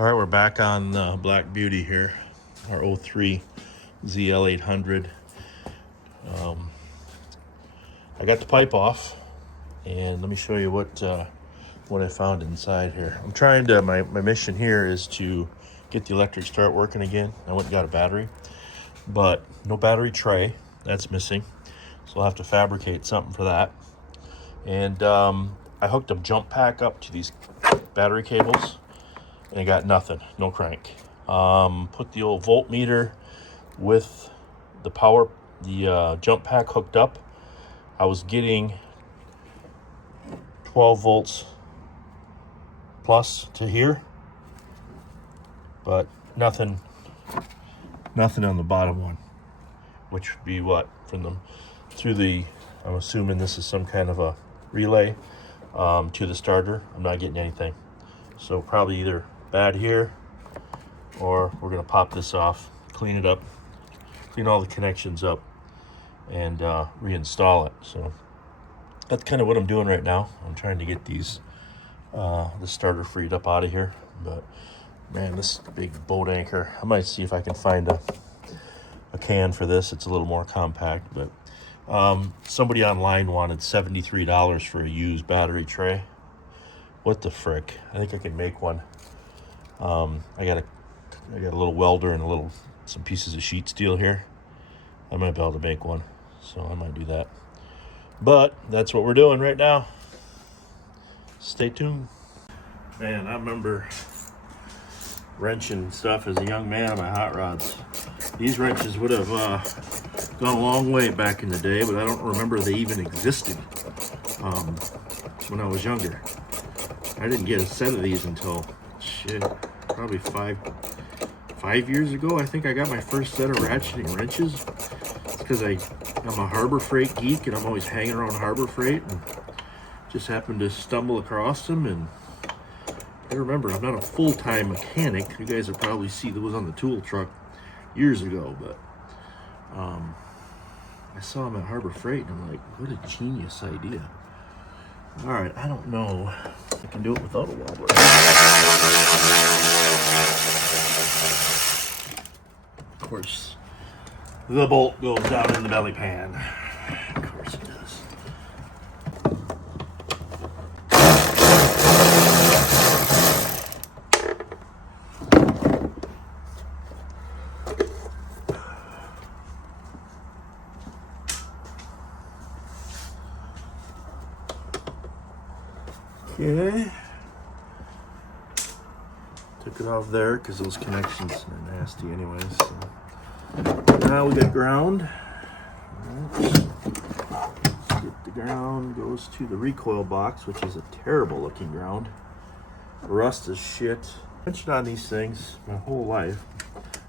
All right, we're back on Black Beauty here, our 03 ZL800. I got the pipe off, and let me show you what I found inside here. I'm trying to, my mission here is to get the electric start working again. I went and got a battery, but no battery tray, that's missing. So I'll have to fabricate something for that. And I hooked a jump pack up to these battery cables, and I got nothing, no crank. Put the old voltmeter with the power, the jump pack hooked up. I was getting 12 volts plus to here, but nothing on the bottom one, which would be what, from the, through the, I'm assuming this is some kind of a relay to the starter. I'm not getting anything. So probably either bad here, or we're gonna pop this off, clean it up, clean all the connections up, and reinstall it. So that's kind of what I'm doing right now. I'm trying to get these the starter freed up out of here. But man, this big boat anchor, I might see if I can find a can for this. It's a little more compact, but somebody online wanted $73 for a used battery tray. What the frick? I think I can make one. I got a little welder and some pieces of sheet steel here. I might be able to make one, so I might do that. But that's what we're doing right now. Stay tuned. Man, I remember wrenching stuff as a young man on my hot rods. These wrenches would have gone a long way back in the day, but I don't remember they even existed when I was younger. I didn't get a set of these until, shit, probably five years ago. I think I got my first set of ratcheting wrenches. It's because I'm a Harbor Freight geek, and I'm always hanging around Harbor Freight, and just happened to stumble across them. And I remember, I'm not a full-time mechanic. You guys will probably see that was on the tool truck years ago, but I saw them at Harbor Freight, and I'm like, what a genius idea. All right, I don't know if I can do it without a wobbler. Of course, the bolt goes down in the belly pan. Of course it does. Okay. Took it off there because those connections are nasty anyways. So. Now we got ground. Right. Get the ground, goes to the recoil box, which is a terrible looking ground. Rust is shit. I've mentioned on these things my whole life.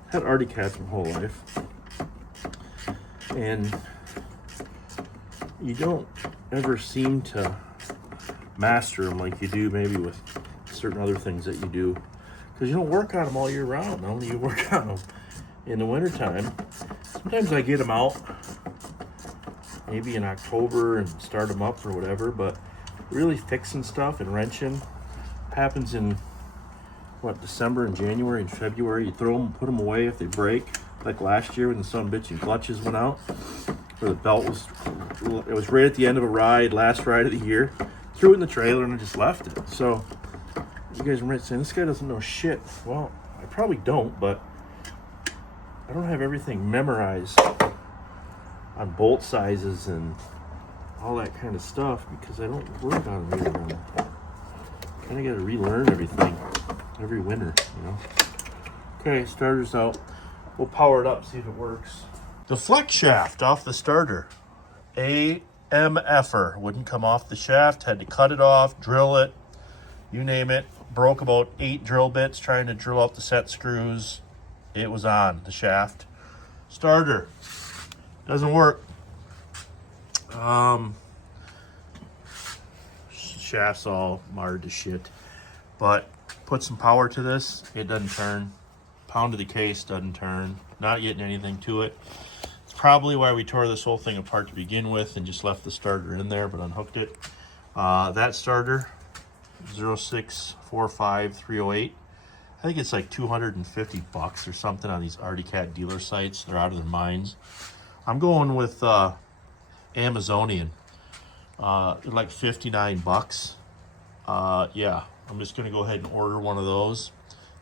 Had Arctic cats my whole life. And you don't ever seem to master them like you do maybe with certain other things that you do, because you don't work on them all year round. Only you work on them in the wintertime. Sometimes I get them out maybe in October and start them up or whatever, but really fixing stuff and wrenching happens in what, December and January and February. You throw them, put them away if they break, like last year when the son bitch and clutches went out, or the belt was right at the end of a ride, last ride of the year. Threw it in the trailer and I just left it. So you guys might say, this guy doesn't know shit. Well, I probably don't, but I don't have everything memorized on bolt sizes and all that kind of stuff because I don't work on them year round. Kind of got to relearn everything every winter, you know. Okay, starter's out. We'll power it up, see if it works. The flex shaft off the starter. MFer wouldn't come off the shaft, had to cut it off, drill it, you name it. Broke about 8 drill bits trying to drill out the set screws. It was on the shaft. Starter doesn't work. Shaft's all marred to shit, but put some power to this, it doesn't turn. Pound to the case, doesn't turn. Not getting anything to it. Probably why we tore this whole thing apart to begin with and just left the starter in there, but unhooked it. That starter, 0645308, I think it's like 250 bucks or something on these Artie Cat dealer sites. They're out of their minds. I'm going with Amazonian. They're like 59 bucks. Yeah, I'm just gonna go ahead and order one of those,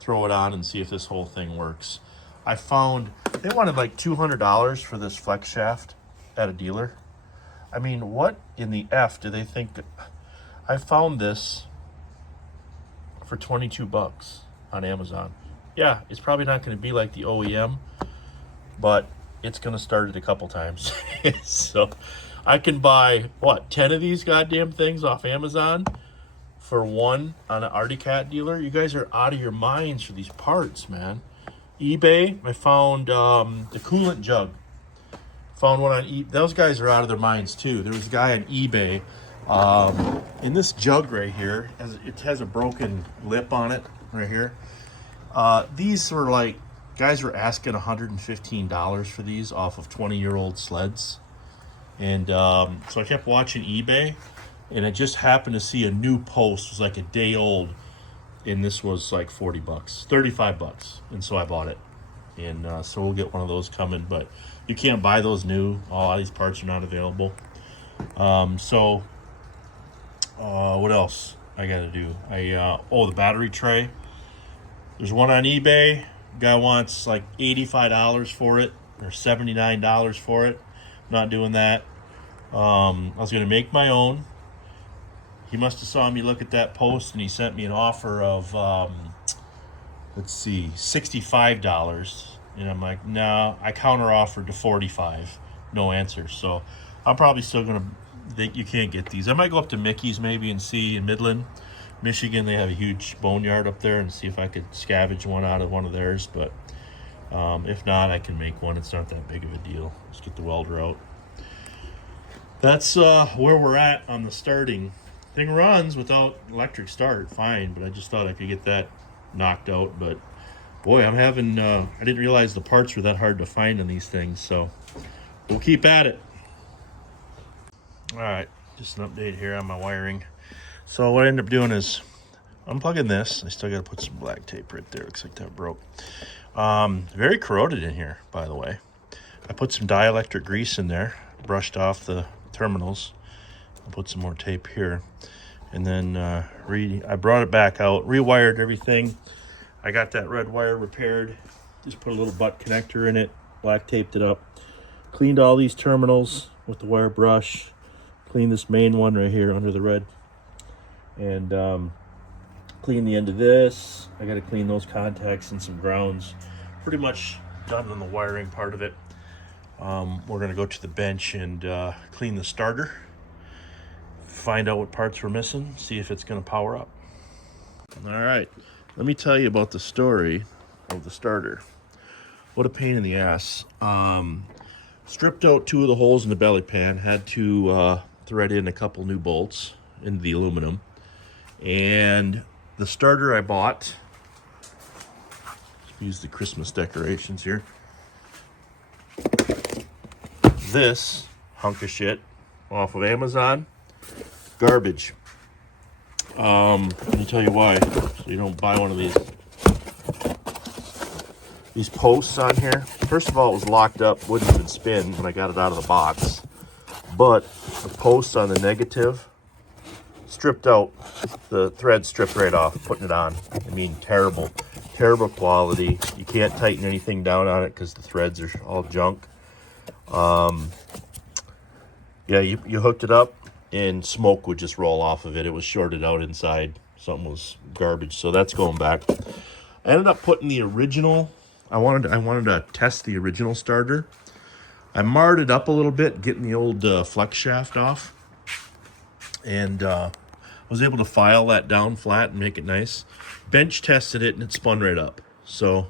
throw it on, and see if this whole thing works. I found they wanted like $200 for this flex shaft at a dealer. I mean, what in the F do they think? I found this for 22 bucks on Amazon. Yeah, it's probably not going to be like the OEM, but it's going to start it a couple times. So I can buy, what, 10 of these goddamn things off Amazon for one on an Artie Cat dealer? You guys are out of your minds for these parts, man. eBay, I found the coolant jug. Found one on eBay. Those guys are out of their minds too. There was a guy on eBay. In this jug right here, it has a broken lip on it right here. These were like, guys were asking $115 for these off of 20-year-old sleds. And so I kept watching eBay, and I just happened to see a new post. It was like a day old, and this was like 40 bucks, 35 bucks. And so I bought it. And so we'll get one of those coming, but you can't buy those new. All these parts are not available. What else I gotta do? The battery tray. There's one on eBay. Guy wants like $85 for it, or $79 for it. I'm not doing that. I was gonna make my own. He must have saw me look at that post, and he sent me an offer of let's see, $65. And I'm like, no, I counter offered to $45. No answer. So I'm probably still gonna think you can't get these. I might go up to Mickey's maybe and see in Midland, Michigan. They have a huge boneyard up there, and see if I could scavenge one out of one of theirs. But if not, I can make one. It's not that big of a deal. Just get the welder out. That's where we're at on the starting. Thing runs without electric start, fine, but I just thought I could get that knocked out. But boy, I'm having, I didn't realize the parts were that hard to find on these things, so we'll keep at it. All right, just an update here on my wiring. So what I ended up doing is unplugging this. I still got to put some black tape right there. Looks like that broke. Very corroded in here, by the way. I put some dielectric grease in there, brushed off the terminals. I'll put some more tape here. And then I brought it back out, rewired everything. I got that red wire repaired. Just put a little butt connector in it, black taped it up. Cleaned all these terminals with the wire brush. Cleaned this main one right here under the red. And clean the end of this. I got to clean those contacts and some grounds. Pretty much done on the wiring part of it. We're going to go to the bench and clean the starter. Find out what parts we're missing. See if it's going to power up. All right. Let me tell you about the story of the starter. What a pain in the ass. Stripped out 2 of the holes in the belly pan. Had to thread in a couple new bolts into the aluminum. And the starter I bought, use the Christmas decorations here. This hunk of shit off of Amazon, garbage. Let me tell you why, so you don't buy one of these posts on here. First of all, it was locked up, wouldn't even spin when I got it out of the box. But the post on the negative stripped out, the thread stripped right off, putting it on. I mean, terrible quality. You can't tighten anything down on it because the threads are all junk. Yeah, you hooked it up and smoke would just roll off of it. It was shorted out inside. Something was garbage, so that's going back. I ended up putting the original. I wanted to test the original starter. I marred it up a little bit, getting the old flex shaft off, and was able to file that down flat and make it nice. Bench tested it and it spun right up. So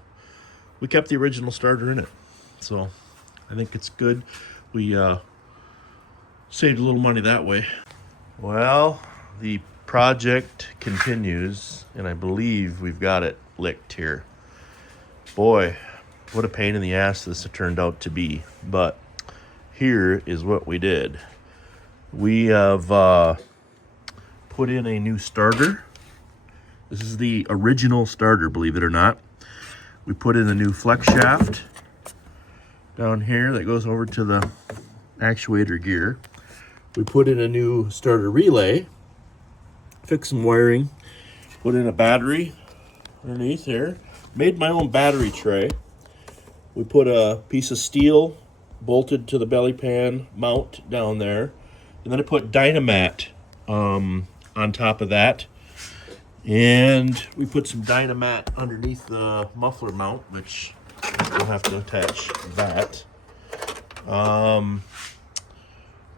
we kept the original starter in it. So I think it's good. We saved a little money that way. Well, the project continues, and I believe we've got it licked here. Boy, what a pain in the ass this turned out to be. But here is what we did. We have put in a new starter This is the original starter, believe it or not. We put in a new flex shaft down here that goes over to the actuator gear. We put in a new starter relay, fixed some wiring, put in a battery underneath here, made my own battery tray. We put a piece of steel bolted to the belly pan mount down there, and then I put Dynamat on top of that, and we put some Dynamat underneath the muffler mount, which we'll have to attach that.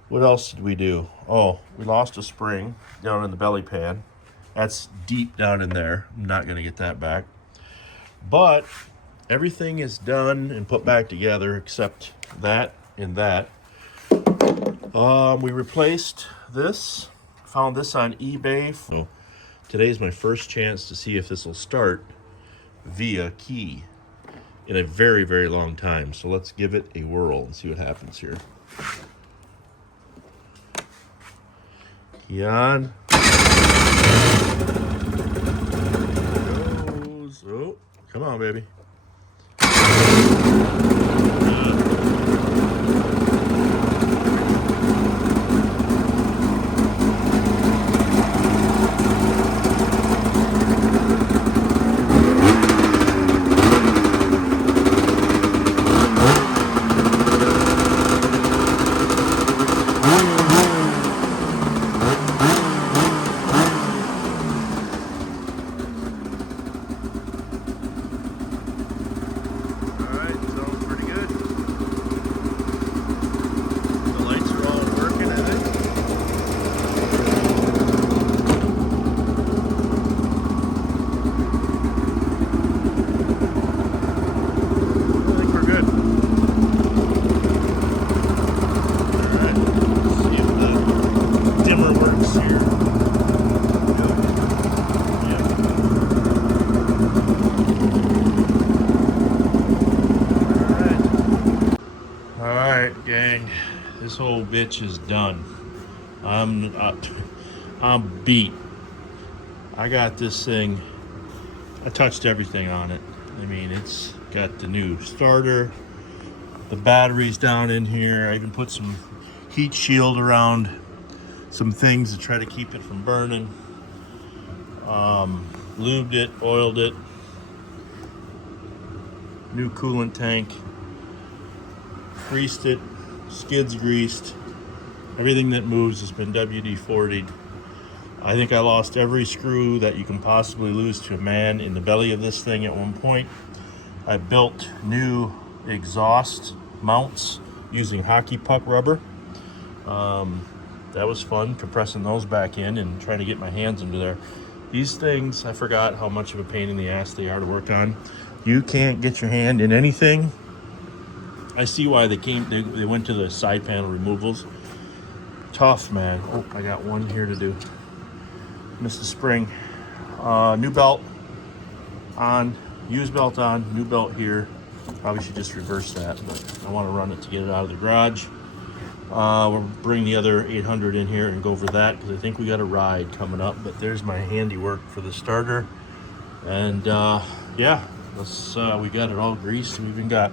What else did we do? Oh, we lost a spring down in the belly pan. That's deep down in there. I'm not going to get that back. But everything is done and put back together except that and that. We replaced this. Found this on eBay. So today's my first chance to see if this will start via key in a very, very long time. So let's give it a whirl and see what happens here. Key on. Oh, come on, baby. Alright, gang, this whole bitch is done. I'm beat. I got this thing, I touched everything on it. I mean, it's got the new starter, the batteries down in here. I even put some heat shield around some things to try to keep it from burning. Lubed it, oiled it, new coolant tank. Greased it, skids greased, everything that moves has been WD-40'd. I think I lost every screw that you can possibly lose to a man in the belly of this thing at one point. I built new exhaust mounts using hockey puck rubber. That was fun, compressing those back in and trying to get my hands into there. These things, I forgot how much of a pain in the ass they are to work on. You can't get your hand in anything. I see why they went to the side panel removals. Tough, man. Oh, I got one here to do. Missed the spring. New belt on, used belt on, new belt here. Probably should just reverse that, but I want to run it to get it out of the garage. We'll bring the other 800 in here and go over that because I think we got a ride coming up. But there's my handiwork for the starter. And yeah, we got it all greased. We even got,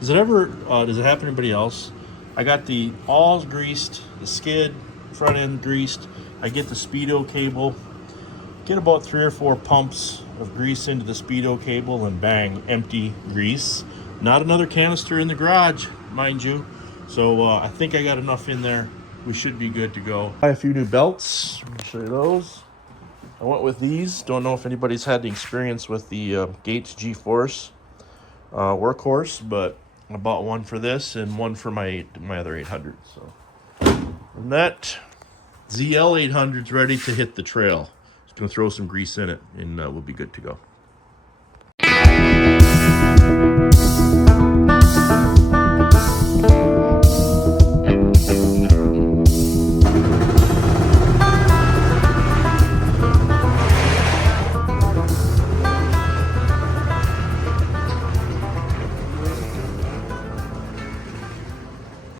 does it happen to anybody else? I got the all greased, the skid, front end greased. I get the speedo cable, get about 3 or 4 pumps of grease into the speedo cable, and bang, empty grease. Not another canister in the garage, mind you. So I think I got enough in there. We should be good to go. Buy a few new belts. Let me show you those. I went with these. Don't know if anybody's had the experience with the Gates G-Force workhorse, but I bought one for this and one for my other 800. So, and that ZL800's ready to hit the trail. Just gonna throw some grease in it, and we'll be good to go.